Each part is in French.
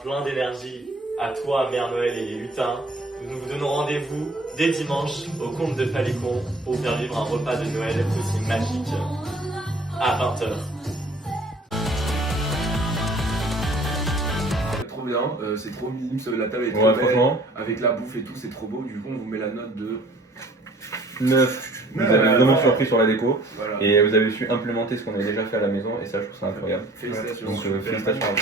plein d'énergie à toi, Mère Noël et les lutins. Nous vous donnons rendez-vous dès dimanche au Conte de Falicon pour vous faire vivre un repas de Noël aussi magique à 20h. Trop bien, c'est trop minime, la table est trop belle, franchement. avec la bouffe et tout, c'est trop beau. Du coup, on vous met la note de 9. Vous avez vraiment surpris sur la déco. Voilà. Et vous avez su implémenter ce qu'on avait déjà fait à la maison et ça je trouve ça incroyable. Félicitations. Donc félicitations à vous.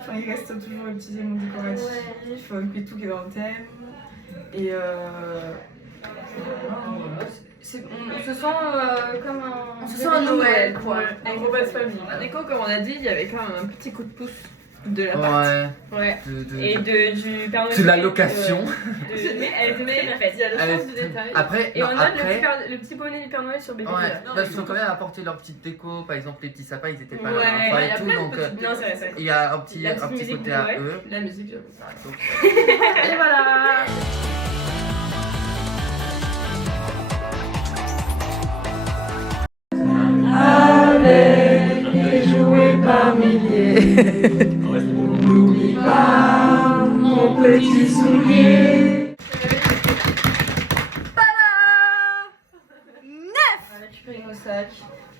Enfin, il reste toujours les petits éléments décoratifs, que tout qui est dans le thème. Et on se sent comme un... On se sent un Noël, quoi. Un gros base famille. Un écho, comme on a dit, il y avait quand même un petit coup de pouce de la partie. Ouais. Et du Père Noël. C'est de la location. Mais elle était bien faite. Il y a le sens du détail. Après, Et on a le petit bonnet du Père Noël sur bébé. Ouais, parce qu'ils ont quand même apporté leur petite déco, par exemple les petits sapins, ils étaient pas là Ouais, et tout, donc non, c'est vrai. il y a un petit côté à eux. La musique, Et voilà. avec des jouets par milliers, n'oublie pas mon petit soulier. On a récupéré nos sacs,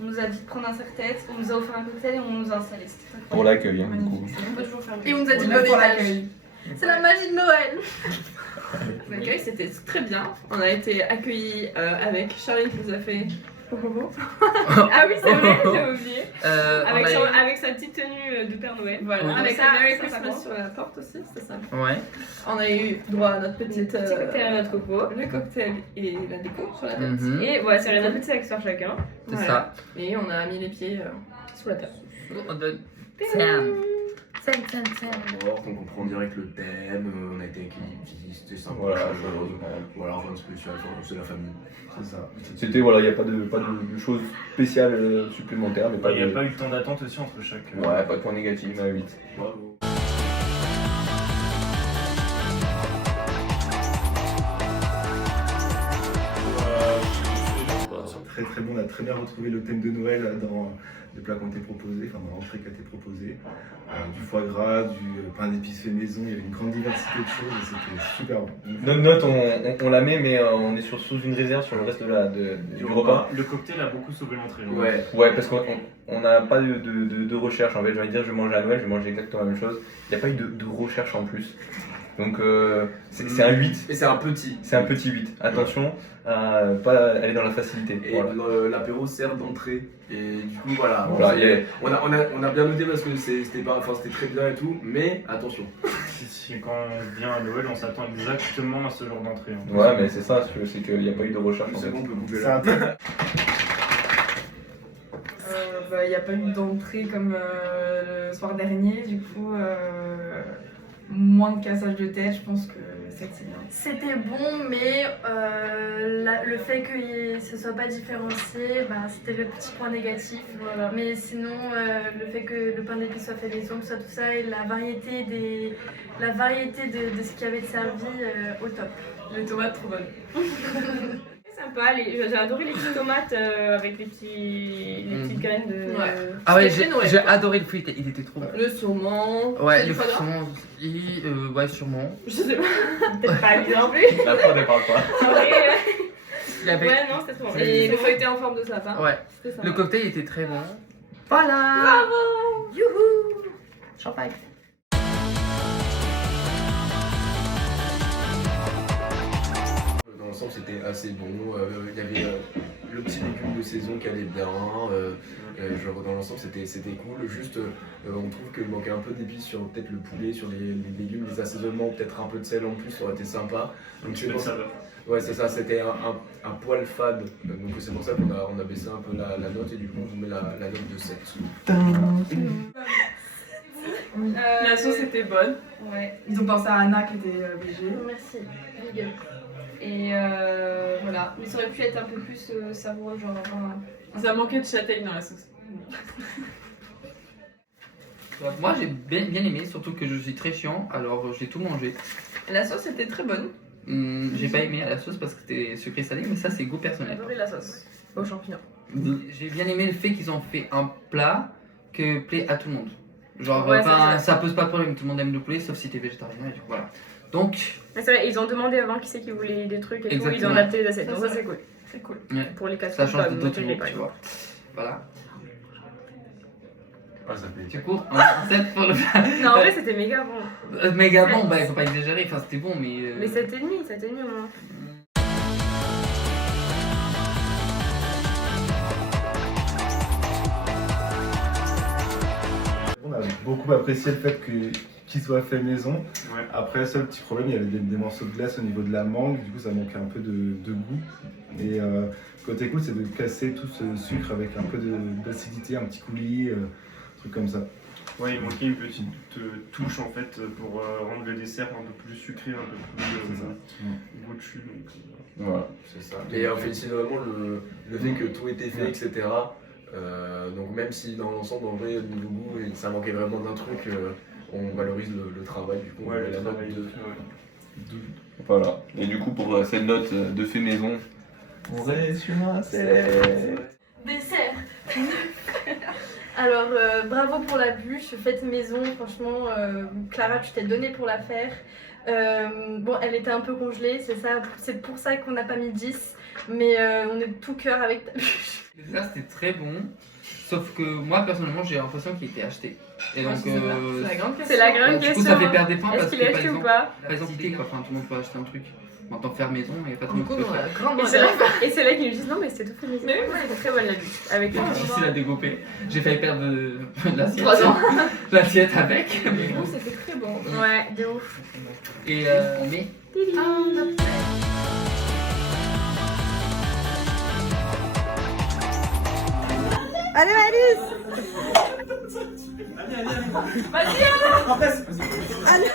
on nous a dit de prendre un serre-tête, on nous a offert un cocktail et on nous a installé. Pour l'accueil, hein, du coup. On peut toujours faire Et on nous a dit On de a bonne pour image. l'accueil. C'est la magie de Noël. L'accueil c'était très bien. On a été accueillis avec Charline qui nous a fait. Ah oui, c'est vrai, j'ai oublié. Avec sa petite tenue de Père Noël. Voilà, avec sa Merry Christmas sur la porte aussi, c'est ça. Ouais. On a eu droit à notre petite cocktail à notre coco, le cocktail et la déco sur la tête. Mhm. Et voilà, c'est notre petite accessoire chacun. C'est Voilà. ça. Et on a mis les pieds sous la table. On donne Sam. mort, on comprend direct le thème, on a été accueillis, c'était sympa. Voilà, rien de spécial, c'est la famille. C'est ça. C'était, voilà, il n'y a pas de choses spéciales supplémentaires. Mais Il n'y a pas eu le temps d'attente aussi entre chaque. Ouais, pas de point négatif, mais à 8. Bravo. Très très bon, on a très bien retrouvé le thème de Noël dans les plats qui ont été proposés, enfin dans l'entrée qui a été proposée. Du foie gras, du pain d'épices fait maison, il y avait une grande diversité de choses et c'était super bon. Notre note, on la met, mais on est sous une réserve sur le reste du repas. Le cocktail a beaucoup sauvé l'entrée. Ouais, parce qu'on n'a pas de recherche. En fait, j'ai envie de dire, je vais manger à Noël, je vais manger exactement la même chose. Il n'y a pas eu de recherche en plus. Donc c'est un 8. Et c'est un petit. C'est un petit 8. Attention à pas aller dans la facilité. Et voilà. l'apéro sert d'entrée. Et du coup, voilà. On a bien noté parce que c'était très bien et tout, mais attention. Quand on vient à Noël, on s'attend exactement à ce genre d'entrée. Ouais, mais c'est ça, c'est qu'il n'y a pas eu de recherche. C'est bon, on peut couper là. Il n'y a pas eu d'entrée comme le soir dernier, du coup, moins de cassage de tête, je pense que c'est bien. C'était bon, mais le fait que ce soit pas différencié, c'était le petit point négatif. Voilà. Mais sinon, le fait que le pain d'épices soit fait maison, tout ça, et la variété de ce qui avait été servi, au top. Les tomates trop bonnes. C'est sympa, j'ai adoré les petites tomates avec les petites graines de. Ouais. Ah ouais, C'était Noël, j'ai quoi. adoré le fruit, il était trop bon. Le saumon. Ouais, le le foie gras. saumon, ouais, sûrement. Je sais pas, peut-être pas lui non plus. La prod, elle parle pas. Il y avait... Ouais, non, c'était trop bon. Et le feuilleté en forme de sapin. Ouais, C'était sympa. le cocktail était très bon. Voilà. Bravo. Youhou. Champagne. Dans l'ensemble, c'était assez bon. Il y avait le petit légume de saison qui allait bien. Genre, dans l'ensemble, c'était cool. Juste, on trouve qu'il manquait un peu d'épices sur peut-être le poulet, sur les légumes, les assaisonnements, peut-être un peu de sel en plus, ça aurait été sympa. Donc, c'est pour ça. Ouais, c'est ça, c'était un poil fade. Donc, c'est pour ça qu'on a baissé un peu la note et du coup, on vous met la note de 7. La sauce était bonne. Ouais. Ils ont pensé à Anna qui était végé. Merci. Big up. Et voilà. Mais ça aurait pu être un peu plus savoureux, genre. Ça manquait de châtaigne dans la sauce. Moi j'ai bien aimé, surtout que je suis très chiant, alors j'ai tout mangé. La sauce était très bonne. J'ai pas aimé la sauce parce que c'était sucré salé, mais ça c'est goût J'ai personnel. adoré la sauce. Aux champignons. J'ai bien aimé le fait qu'ils ont fait un plat que plaît à tout le monde. Genre, Ouais, ça pose pas de problème, tout le monde aime le poulet, sauf si t'es végétarien et du coup, voilà. Donc, Mais c'est vrai, ils ont demandé avant qui c'est qui voulait des trucs et tout, ils ont Exactement. adapté les assiettes. Donc ça, c'est cool. C'est cool. ouais, Pour les 4 ça change de moi, d'autres je l'ai mots, pas. tu vois. Voilà. Ah, ça fait. Du coup, un 7 pour le plat. Non, en vrai, c'était méga bon. Méga bon, bah, il faut pas exagérer, enfin, c'était bon, mais. Mais 7,5 moi. On a beaucoup apprécié le fait qu'il soit fait maison. Ouais. Après, seul petit problème, il y avait des morceaux de glace au niveau de la mangue, du coup ça manquait un peu de goût. Et côté cool, c'est de casser tout ce sucre avec un peu d'acidité, un petit coulis, truc comme ça. Ouais, il manquait une petite touche en fait pour rendre le dessert un peu plus sucré, un peu plus goûtu. Voilà, c'est ça. Et on félicite vraiment le fait que tout était fait, etc. Donc même si dans l'ensemble, en vrai, niveau goût, ça manquait vraiment d'un truc, on valorise le travail, du coup, on Ouais, met le la note travail. de... Voilà. Et du coup, pour cette note de fait maison, on reste sur un 7. Dessert. Alors, bravo pour la bûche, faite maison, franchement, Clara, tu t'es donnée pour la faire. Bon, elle était un peu congelée, c'est pour ça qu'on n'a pas mis 10, mais on est de tout cœur avec ta bûche. Là, c'était très bon, sauf que moi, personnellement, j'ai l'impression qu'il était acheté. Et donc, C'est la grande question. C'est la grande du coup, question. ça fait perdre des points Est-ce parce qu'il que, est par acheté ou exemple, pas par exemple, quoi, enfin, tout le monde peut acheter un truc. En tant que faire maison, il n'y a pas tout le Du monde coup, qui peut dans faire. la grande Et c'est là qu'ils nous disent non, mais c'était tout fait maison. Mais oui. C'était très bonne la bûche. Avec C'est le difficile à développer. J'ai failli perdre l'assiette. 3 ans. L'assiette avec. Mais bon. C'était très bon. Ouais, de ouf. Et mais. Allez, Malice. Vas-y, Anna.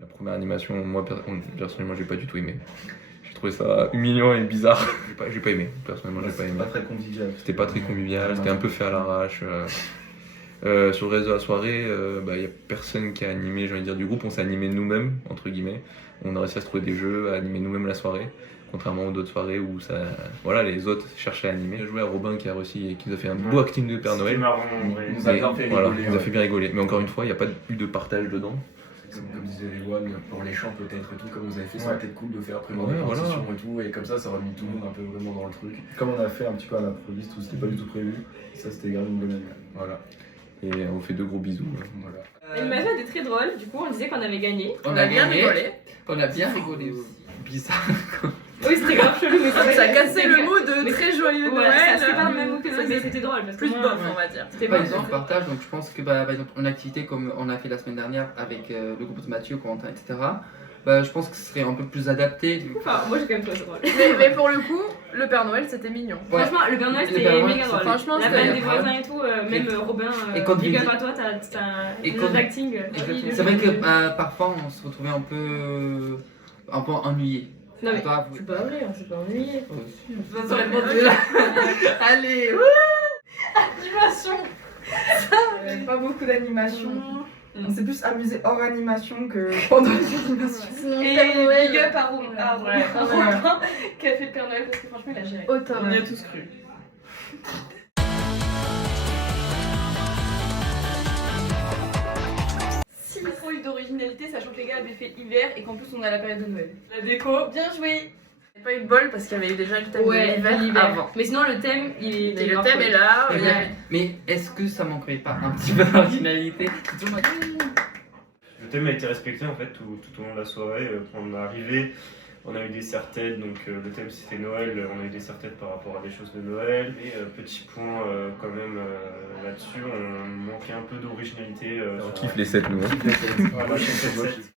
La première animation, moi personnellement, j'ai pas du tout aimé. J'ai trouvé ça humiliant et bizarre. J'ai pas aimé, personnellement, j'ai pas aimé. Pas très convivial. C'était pas très convivial, c'était un peu fait à l'arrache. Sur le reste de la soirée, y a personne qui a animé, j'ai envie de dire, du groupe. On s'est animé nous-mêmes, entre guillemets. On a réussi à se trouver des jeux, à animer nous-mêmes la soirée. Contrairement aux autres soirées où les autres cherchaient à animer. J'ai joué à Robin qui nous a fait un beau acting de Père Noël. C'était marrant en vrai. Il nous a bien fait rigoler. Il nous a fait bien rigoler. Mais encore une fois, il n'y a pas eu de partage dedans. Comme disait Ewan, pour les chants peut-être et tout, comme vous avez fait, ça aurait été cool de faire après Ouais, des voilà. partitions et tout, et comme ça aurait mis tout le monde un peu vraiment dans le truc. Comme on a fait un petit peu à l'improviste où c'était pas du tout prévu, ça c'était grave une bonne année. Voilà. Et on vous fait 2 gros bisous. Voilà. L'animation était très drôle. Du coup, on disait qu'on avait gagné. On a bien gagné. rigolé. On a bien rigolé aussi. Bizarre. Oui, c'était grave chelou, mais Ça a cassé le mood de Mais- très joyeux Ouais, Noël. ça, c'est pas le même mot que ça, mais c'était drôle. Parce que Plus moi, bof, on va dire. C'était Par bon. exemple, partage, donc je pense que par exemple, en activité comme on a fait la semaine dernière avec le groupe de Mathieu, Corentin, etc., je pense que ce serait un peu plus adapté. Enfin, moi j'ai quand même trouvé ça drôle. Mais pour le coup, le Père Noël c'était mignon. Ouais. Franchement, le Père Noël Le Père c'était Noël, méga ça- drôle. franchement, la c'était bande des incroyable. voisins et tout, même Robin, et quand big il up dit- à toi, t'as et un quand- acting. Exactement. C'est vrai que parfois on se retrouvait un peu ennuyé. Non mais, Toi, c'est pas vrai, on s'est pas ennuyé. Allez, Animation. Pas beaucoup d'animation. On s'est plus amusé hors animation que pendant les animations. Sinon, Et Père Noël, big up à Robin, Ouais. qui a fait le Père Noël parce que franchement il a géré. au top. On y a tous cru. Si trop eu d'originalité, sachant que les gars avaient fait hiver et qu'en plus on a la période de Noël. La déco. Bien joué. J'ai pas eu de bol parce qu'il y avait eu déjà le thème Ouais, de l'hiver l'hiver. avant. Mais sinon le thème, il Et est le grave thème cool. est là. Eh il y bien, a- mais est-ce que ça manquerait pas un petit peu d'originalité? C'est toujours Le thème a été respecté en fait tout au long de la soirée. Quand on est arrivé, on a eu des serre-têtes, donc le thème c'était Noël, on a eu des serre-têtes par rapport à des choses de Noël. Et petit point quand même là-dessus, on manquait un peu d'originalité. On kiffe les 7 nous. Voilà, je kiffe les 7.